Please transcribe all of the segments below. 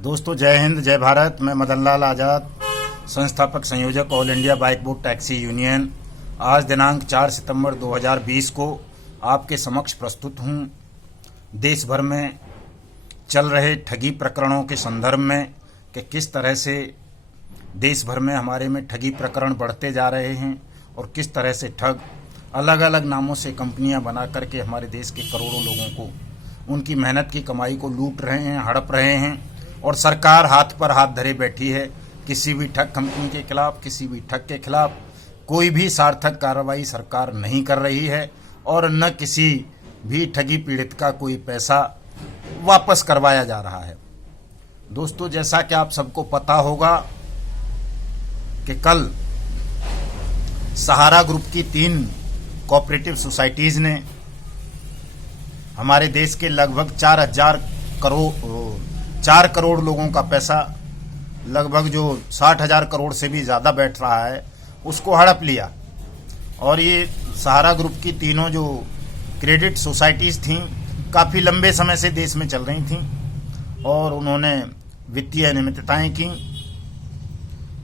दोस्तों, जय हिंद, जय भारत। मैं मदन लाल आज़ाद, संस्थापक संयोजक all India bike boat taxi union. आज दिनांक 4 सितंबर 2020 को आपके समक्ष प्रस्तुत हूँ देश भर में चल रहे ठगी प्रकरणों के संदर्भ में कि किस तरह से देश भर में हमारे में ठगी प्रकरण बढ़ते जा रहे हैं और किस तरह से ठग अलग अलग नामों से कंपनियां बना करके हमारे देश के करोड़ों लोगों को उनकी मेहनत की कमाई को लूट रहे हैं, हड़प रहे हैं। और सरकार हाथ पर हाथ धरे बैठी है। किसी भी ठग कंपनी के खिलाफ, किसी भी ठग के खिलाफ कोई भी सार्थक कार्रवाई सरकार नहीं कर रही है और न किसी भी ठगी पीड़ित का कोई पैसा वापस करवाया जा रहा है। दोस्तों, जैसा कि आप सबको पता होगा कि कल सहारा ग्रुप की 3 कोऑपरेटिव सोसाइटीज ने हमारे देश के लगभग 4 करोड़ लोगों का पैसा, लगभग जो 60,000 करोड़ से भी ज़्यादा बैठ रहा है, उसको हड़प लिया। और ये सहारा ग्रुप की तीनों जो क्रेडिट सोसाइटीज़ थीं काफ़ी लंबे समय से देश में चल रही थीं और उन्होंने वित्तीय अनियमितताएं की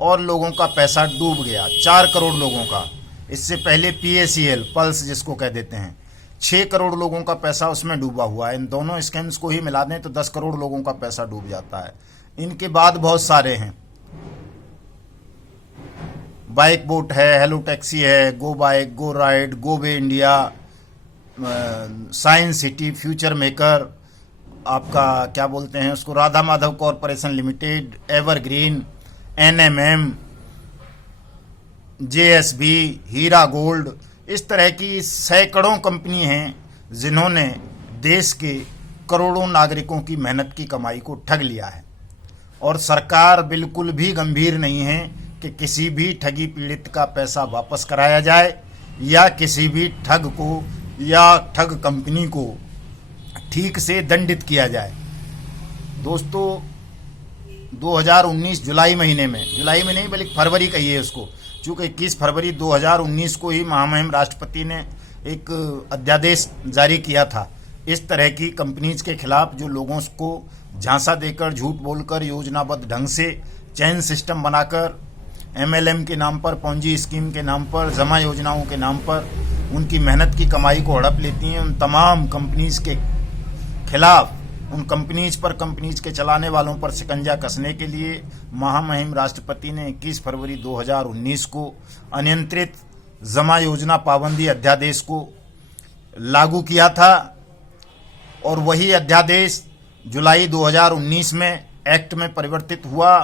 और लोगों का पैसा डूब गया, 4 करोड़ लोगों का। इससे पहले PACL पल्स जिसको कह देते हैं, 6 करोड़ लोगों का पैसा उसमें डूबा हुआ है। इन दोनों स्कैम्स को ही मिला दें तो 10 करोड़ लोगों का पैसा डूब जाता है। इनके बाद बहुत सारे हैं, बाइक बोट है, हेलो टैक्सी है, go bike, go ride, go way India, science city, future maker, आपका क्या बोलते हैं उसको, Radha Madhav corporation limited, evergreen, NMM, JSB, Heera gold. इस तरह की सैकड़ों कंपनी हैं जिन्होंने देश के करोड़ों नागरिकों की मेहनत की कमाई को ठग लिया है। और सरकार बिल्कुल भी गंभीर नहीं है कि किसी भी ठगी पीड़ित का पैसा वापस कराया जाए या किसी भी ठग को या ठग कंपनी को ठीक से दंडित किया जाए। दोस्तों, 2019 जुलाई में नहीं बल्कि फरवरी कहिए उसको, चूँकि 21 फरवरी 2019 को ही महामहिम राष्ट्रपति ने एक अध्यादेश जारी किया था इस तरह की कंपनीज के खिलाफ जो लोगों को झांसा देकर, झूठ बोलकर, योजनाबद्ध ढंग से चैन सिस्टम बनाकर, MLM के नाम पर, पॉन्जी स्कीम के नाम पर, जमा योजनाओं के नाम पर उनकी मेहनत की कमाई को हड़प लेती हैं। उन तमाम कंपनीज के खिलाफ, उन कंपनीज के चलाने वालों पर शिकंजा कसने के लिए महामहिम राष्ट्रपति ने 21 फरवरी 2019 को अनियंत्रित जमा योजना पाबंदी अध्यादेश को लागू किया था। और वही अध्यादेश जुलाई 2019 में एक्ट में परिवर्तित हुआ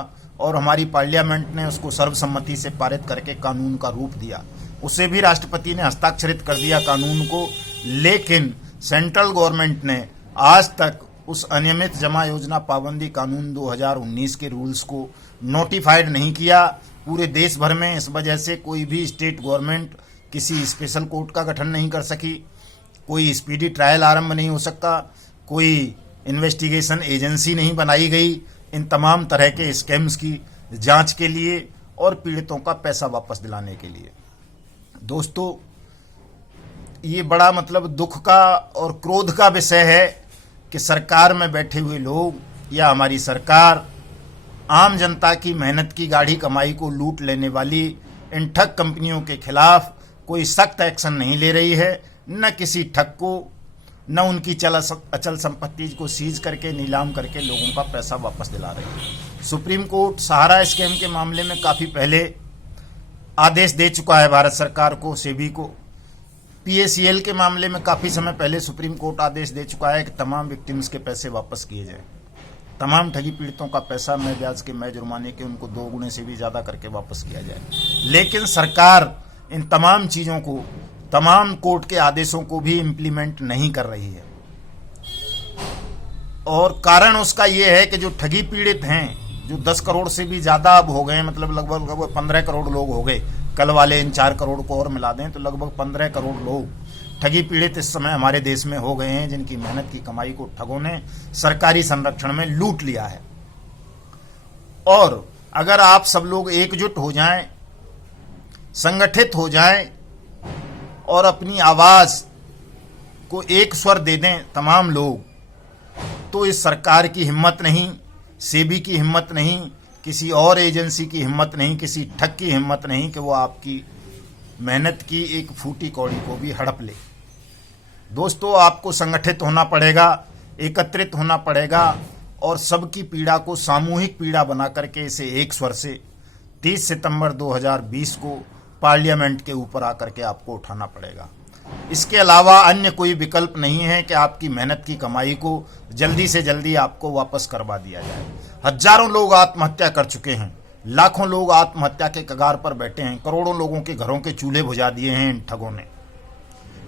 और हमारी पार्लियामेंट ने उसको सर्वसम्मति से पारित करके कानून का रूप दिया। उसे भी राष्ट्रपति ने हस्ताक्षरित कर दिया कानून को, लेकिन सेंट्रल गवर्नमेंट ने आज तक उस अनियमित जमा योजना पाबंदी कानून 2019 के रूल्स को नोटिफाइड नहीं किया पूरे देश भर में। इस वजह से कोई भी स्टेट गवर्नमेंट किसी स्पेशल कोर्ट का गठन नहीं कर सकी, कोई स्पीडी ट्रायल आरंभ नहीं हो सका, कोई इन्वेस्टिगेशन एजेंसी नहीं बनाई गई इन तमाम तरह के स्कैम्स की जांच के लिए और पीड़ितों का पैसा वापस दिलाने के लिए। दोस्तों, ये बड़ा दुख का और क्रोध का विषय है कि सरकार में बैठे हुए लोग या हमारी सरकार आम जनता की मेहनत की गाढ़ी कमाई को लूट लेने वाली इन ठग कंपनियों के खिलाफ कोई सख्त एक्शन नहीं ले रही है। न किसी ठग को, न उनकी अचल संपत्ति को सीज करके, नीलाम करके लोगों का पैसा वापस दिला रही है। सुप्रीम कोर्ट सहारा स्कैम के मामले में काफ़ी पहले आदेश दे चुका है भारत सरकार को, सेबी को। PACL के मामले में काफ़ी समय पहले सुप्रीम कोर्ट आदेश दे चुका है कि तमाम विक्टिम्स के पैसे वापस किए जाएं। तमाम ठगी पीड़ितों का पैसा मैं ब्याज के, मैं जुर्माने के, उनको 2 गुने से भी ज़्यादा करके वापस किया जाए। लेकिन सरकार इन तमाम चीज़ों को, तमाम कोर्ट के आदेशों को भी इम्प्लीमेंट नहीं कर रही है। और कारण उसका ये है कि जो ठगी पीड़ित हैं, जो 10 करोड़ से भी ज़्यादा अब हो गए, लगभग 15 करोड़ लोग हो गए, कल वाले इन 4 करोड़ को और मिला दें तो लगभग 15 करोड़ लोग ठगी पीड़ित इस समय हमारे देश में हो गए हैं, जिनकी मेहनत की कमाई को ठगों ने सरकारी संरक्षण में लूट लिया है। और अगर आप सब लोग एकजुट हो जाएं, संगठित हो जाएं और अपनी आवाज़ को एक स्वर दे दें तमाम लोग, तो इस सरकार की हिम्मत नहीं, सेबी की हिम्मत नहीं, किसी और एजेंसी की हिम्मत नहीं, किसी ठग की हिम्मत नहीं कि वो आपकी मेहनत की एक फूटी कौड़ी को भी हड़प ले। दोस्तों, आपको संगठित होना पड़ेगा, एकत्रित होना पड़ेगा और सबकी पीड़ा को सामूहिक पीड़ा बना करके इसे एक स्वर से 30 सितंबर 2020 को पार्लियामेंट के ऊपर आकर के आपको उठाना पड़ेगा। इसके अलावा अन्य कोई विकल्प नहीं है कि आपकी मेहनत की कमाई को जल्दी से जल्दी आपको वापस करवा दिया जाए। हजारों लोग आत्महत्या कर चुके हैं, लाखों लोग आत्महत्या के कगार पर बैठे हैं, करोड़ों लोगों के घरों के चूल्हे बुझा दिए हैं इन ठगों ने।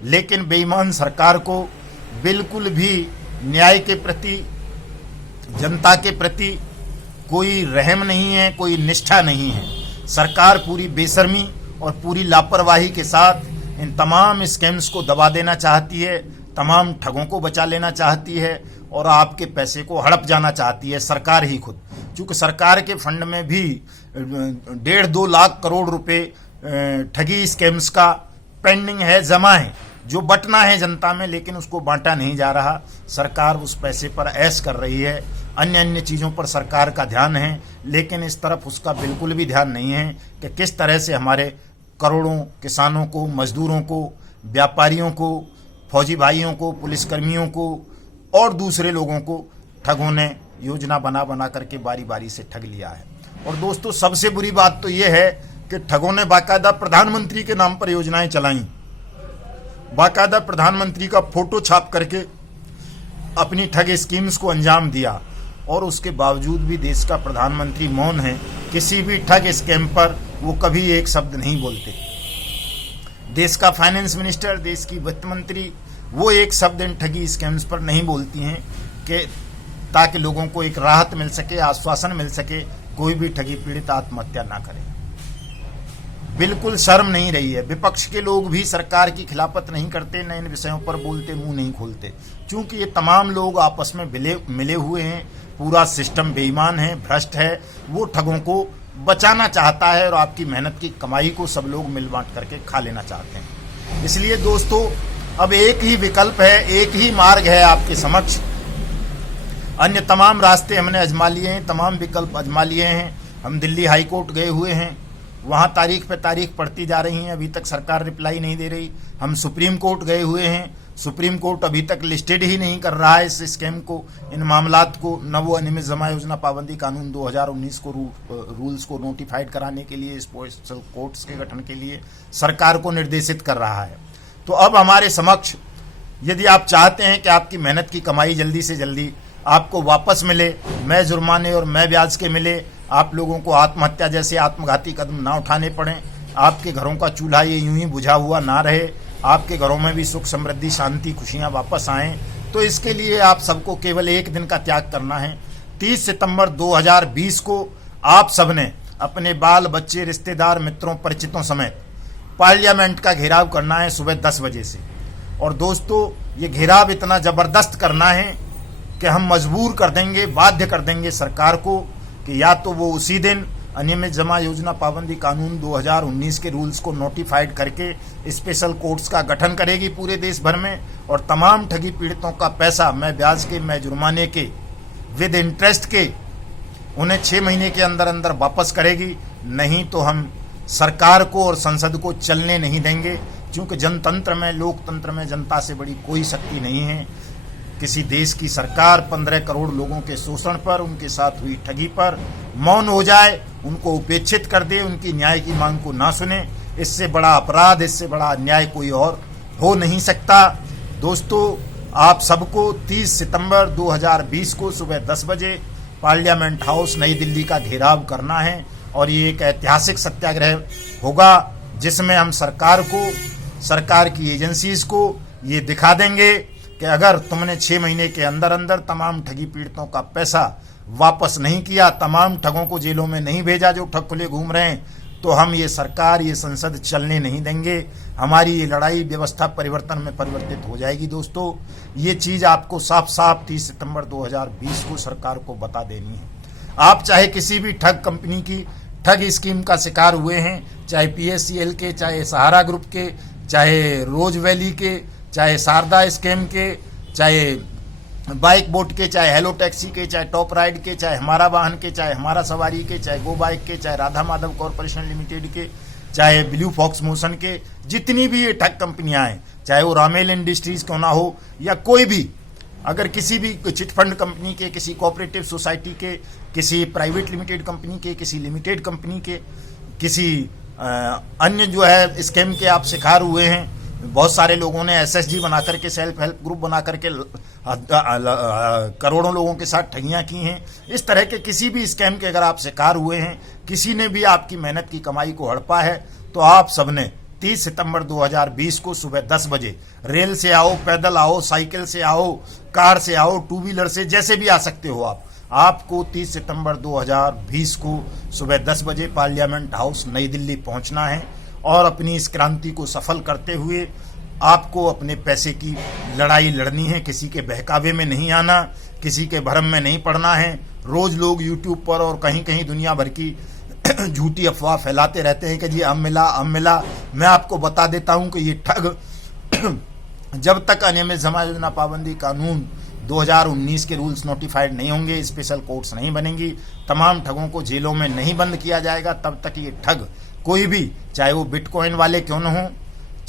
लेकिन बेईमान सरकार को बिल्कुल भी न्याय के प्रति, जनता के प्रति कोई रहम नहीं है, कोई निष्ठा नहीं है। सरकार पूरी बेशर्मी और पूरी लापरवाही के साथ इन तमाम स्कैम्स को दबा देना चाहती है, तमाम ठगों को बचा लेना चाहती है और आपके पैसे को हड़प जाना चाहती है सरकार ही खुद। चूँकि सरकार के फंड में भी 1.5-2 लाख करोड़ रुपए ठगी स्कैम्स का पेंडिंग है, जमा है, जो बंटना है जनता में, लेकिन उसको बांटा नहीं जा रहा। सरकार उस पैसे पर ऐश कर रही है, अन्य चीज़ों पर सरकार का ध्यान है, लेकिन इस तरफ उसका बिल्कुल भी ध्यान नहीं है कि किस तरह से हमारे करोड़ों किसानों को, मजदूरों को, व्यापारियों को, फौजी भाइयों को, पुलिसकर्मियों को और दूसरे लोगों को ठगों ने योजना बना बना करके बारी बारी से ठग लिया है। और दोस्तों, सबसे बुरी बात तो ये है कि ठगों ने बाकायदा प्रधानमंत्री के नाम पर योजनाएं चलाई, बाकायदा प्रधानमंत्री का फोटो छाप करके अपनी ठग स्कीम्स को अंजाम दिया और उसके बावजूद भी देश का प्रधानमंत्री मौन है। किसी भी ठग स्कैम पर वो कभी एक शब्द नहीं बोलते। देश का फाइनेंस मिनिस्टर, देश की वित्त मंत्री, वो एक शब्द इन ठगी स्कैम्स पर नहीं बोलती हैं कि ताकि लोगों को एक राहत मिल सके, आश्वासन मिल सके, कोई भी ठगी पीड़ित आत्महत्या ना करे। बिल्कुल शर्म नहीं रही है। विपक्ष के लोग भी सरकार की खिलाफत नहीं करते, न इन विषयों पर बोलते, मुंह नहीं खोलते, क्योंकि ये तमाम लोग आपस में मिले हुए हैं। पूरा सिस्टम बेईमान है, भ्रष्ट है, वो ठगों को बचाना चाहता है और आपकी मेहनत की कमाई को सब लोग मिल बांट करके खा लेना चाहते हैं। इसलिए दोस्तों, अब एक ही विकल्प है, एक ही मार्ग है आपके समक्ष। अन्य तमाम रास्ते हमने आजमा लिए हैं, तमाम विकल्प आजमा लिए हैं। हम दिल्ली हाई कोर्ट गए हुए हैं, वहाँ तारीख पे तारीख पड़ती जा रही हैं, अभी तक सरकार रिप्लाई नहीं दे रही। हम सुप्रीम कोर्ट गए हुए हैं, सुप्रीम कोर्ट अभी तक लिस्टेड ही नहीं कर रहा है इस स्कैम को, इन मामलात को, न वो अनियमित जमा योजना पाबंदी कानून 2019 को रूल्स को नोटिफाइड कराने के लिए, स्पेशल कोर्ट्स के गठन के लिए सरकार को निर्देशित कर रहा है। तो अब हमारे समक्ष, यदि आप चाहते हैं कि आपकी मेहनत की कमाई जल्दी से जल्दी आपको वापस मिले, मैं जुर्माने और मैं ब्याज के मिले, आप लोगों को आत्महत्या जैसे आत्मघाती कदम ना उठाने पड़ें, आपके घरों का चूल्हा ये यूं ही बुझा हुआ ना रहे, आपके घरों में भी सुख समृद्धि शांति खुशियां वापस आएं, तो इसके लिए आप सबको केवल एक दिन का त्याग करना है। 30 सितंबर 2020 को आप सबने अपने बाल बच्चे, रिश्तेदार, मित्रों, परिचितों समेत पार्लियामेंट का घेराव करना है सुबह 10 बजे से। और दोस्तों, ये घेराव इतना जबरदस्त करना है कि हम मजबूर कर देंगे, बाध्य कर देंगे सरकार को कि या तो वो उसी दिन अनियमित जमा योजना पाबंदी कानून 2019 के रूल्स को नोटिफाइड करके स्पेशल कोर्ट्स का गठन करेगी पूरे देश भर में, और तमाम ठगी पीड़ितों का पैसा, मैं ब्याज के, मैं जुर्माने के, विद इंटरेस्ट के, उन्हें 6 महीने के अंदर अंदर वापस करेगी। नहीं तो हम सरकार को और संसद को चलने नहीं देंगे, क्योंकि जनतंत्र में, लोकतंत्र में जनता से बड़ी कोई शक्ति नहीं है। किसी देश की सरकार 15 करोड़ लोगों के शोषण पर, उनके साथ हुई ठगी पर मौन हो जाए, उनको उपेक्षित कर दे, उनकी न्याय की मांग को ना सुने, इससे बड़ा अपराध, इससे बड़ा अन्याय कोई और हो नहीं सकता। दोस्तों, आप सबको 30 सितंबर 2020 को सुबह 10 बजे पार्लियामेंट हाउस नई दिल्ली का घेराव करना है, और ये एक ऐतिहासिक सत्याग्रह होगा जिसमें हम सरकार को, सरकार की एजेंसीज को ये दिखा देंगे कि अगर तुमने 6 महीने के अंदर अंदर तमाम ठगी पीड़ितों का पैसा वापस नहीं किया, तमाम ठगों को जेलों में नहीं भेजा जो ठग खुले घूम रहे हैं, तो हम ये सरकार, ये संसद चलने नहीं देंगे। हमारी ये लड़ाई व्यवस्था परिवर्तन में परिवर्तित हो जाएगी। दोस्तों, ये चीज़ आपको साफ साफ 30 सितंबर 2020 को सरकार को बता देनी है। आप चाहे किसी भी ठग कंपनी की ठग स्कीम का शिकार हुए हैं, चाहे PSCL के, चाहे सहारा ग्रुप के, चाहे रोज वैली के, चाहे शारदा स्कैम के, चाहे बाइक बोट के, चाहे हेलो टैक्सी के, चाहे टॉप राइड के, चाहे हमारा वाहन के, चाहे हमारा सवारी के, चाहे गो बाइक के, चाहे राधा माधव कॉरपोरेशन लिमिटेड के, चाहे ब्लू फॉक्स मोशन के, जितनी भी ये ठग कंपनियां हैं, चाहे वो रामेल इंडस्ट्रीज क्यों ना हो या कोई भी, अगर किसी भी चिटफंड कंपनी के, किसी कोऑपरेटिव सोसाइटी के, किसी प्राइवेट लिमिटेड कंपनी के, किसी लिमिटेड कंपनी के, किसी अन्य जो है स्कैम के आप शिकार हुए हैं, बहुत सारे लोगों ने एसएसजी बना करके, सेल्फ हेल्प ग्रुप बना करके करोड़ों लोगों के साथ ठगियां की हैं। इस तरह के किसी भी स्कैम के अगर आप शिकार हुए हैं, किसी ने भी आपकी मेहनत की कमाई को हड़पा है, तो आप सबने 30 सितंबर 2020 को सुबह 10 बजे रेल से आओ, पैदल आओ, साइकिल से आओ, कार से आओ, टू व्हीलर से, जैसे भी आ सकते हो आपको 30 सितंबर 2020 को सुबह 10 बजे पार्लियामेंट हाउस नई दिल्ली पहुंचना है और अपनी इस क्रांति को सफल करते हुए आपको अपने पैसे की लड़ाई लड़नी है। किसी के बहकावे में नहीं आना, किसी के भरम में नहीं पड़ना है। रोज लोग यूट्यूब पर और कहीं कहीं दुनिया भर की झूठी अफवाह फैलाते रहते हैं कि जी अब मिला। मैं आपको बता देता हूं कि ये ठग जब तक अनियमित जमा योजना पाबंदी कानून 2019 के रूल्स नोटिफाइड नहीं होंगे, स्पेशल कोर्ट्स नहीं बनेंगी, तमाम ठगों को जेलों में नहीं बंद किया जाएगा, तब तक ये ठग कोई भी, चाहे वो बिटकॉइन वाले क्यों न हो,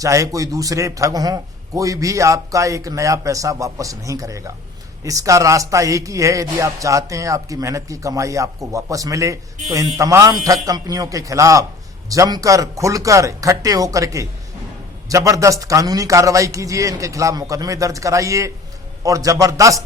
चाहे कोई दूसरे ठग हों, कोई भी आपका एक नया पैसा वापस नहीं करेगा। इसका रास्ता एक ही है, यदि आप चाहते हैं आपकी मेहनत की कमाई आपको वापस मिले, तो इन तमाम ठग कंपनियों के खिलाफ जमकर, खुलकर, इकट्ठे होकर के जबरदस्त कानूनी कार्रवाई कीजिए, इनके खिलाफ मुकदमे दर्ज कराइए और जबरदस्त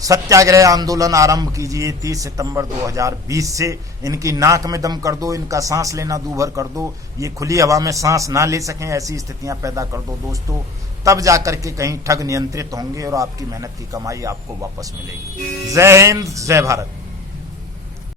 सत्याग्रह आंदोलन आरंभ कीजिए। 30 सितंबर 2020 से इनकी नाक में दम कर दो, इनका सांस लेना दूभर कर दो, ये खुली हवा में सांस ना ले सकें, ऐसी स्थितियां पैदा कर दो दोस्तों, तब जाकर के कहीं ठग नियंत्रित होंगे और आपकी मेहनत की कमाई आपको वापस मिलेगी। जय हिंद, जय भारत।